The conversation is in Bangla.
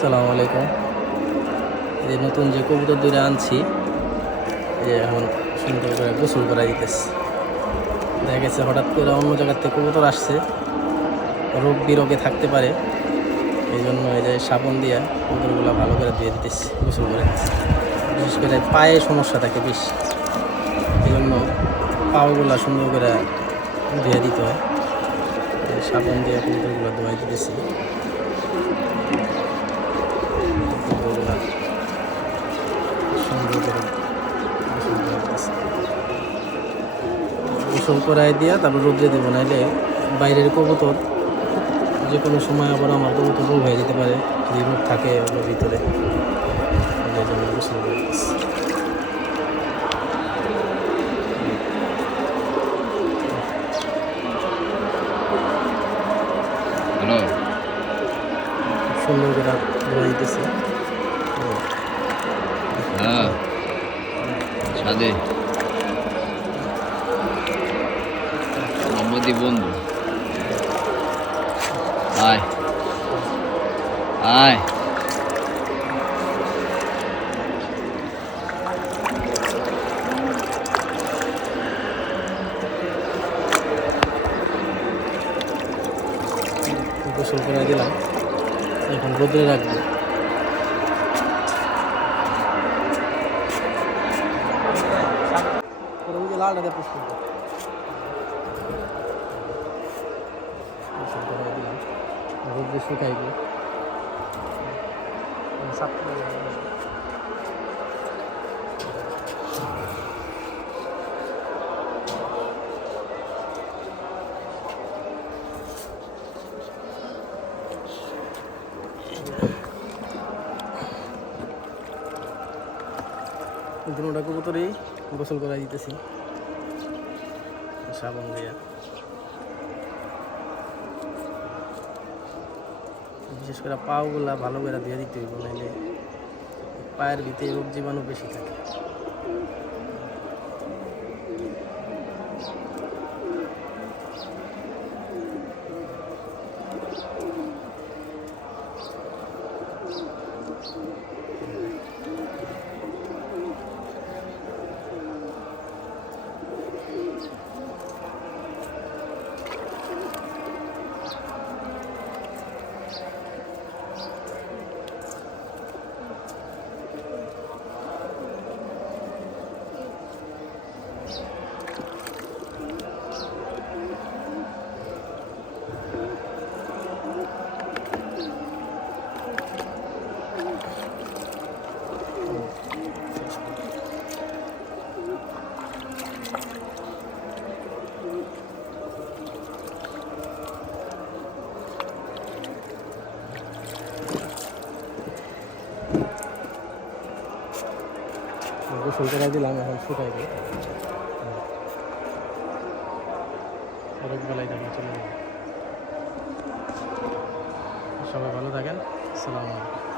আসসালামু আলাইকুম। এই নতুন যে কবুতর দুইটা আনছি, যে এখন সুন্দর করে গোসল করা দিতেছে। দেখা গেছে হঠাৎ করে অন্য জায়গার থেকে কবুতর আসছে, রোগ বিরোগে থাকতে পারে, এই জন্য এই যে সাবান দিয়ে কবুতরগুলো ভালো করে ধুয়ে দিতেছি, গোসল করে দিতেছি। বিশেষ করে পায়ে সমস্যা থাকে বেশি, এই জন্য পাওগুলো সুন্দর করে ধুয়ে দিতে হয়। সাবান দিয়ে কবুতরগুলো ধোয়াই দিতেছি। গোসল করাই দিয়া তারপর রোদ্রে দেবো, নাইলে বাইরের কবুতর যে কোনো সময় আবার আমার কবুতর রোগ হয়ে যেতে পারে, যদি রোগ থাকে ওর ভিতরে, এই জন্য গোসল করে দিচ্ছি। সুন্দর করে ধরে দিতেছি। হ্যাঁ ছাদে মোহাম্মদী বন্ধু আয় আয় গোসল করে দিলাম, এখন রোদ্রে রাখবো। লালটা পুষ্প গোসল করে দিলাম, রোদ্রে শুকাইবো। দুটা কবুতরই গোসল করা দিতেছি সাবান দিয়ে। বিশেষ করে পাগুলা ভালো করে দিয়ে দিতে হইব, নাইলে পায়ের ভিতরে রোগ জীবাণু বেশি থাকে। গোসল করে দিলাম, এখন শুকাইবে। অনেক বেলায় থাকে চলে যাবে। সবাই ভালো থাকেন। আসসালামু আলাইকুম।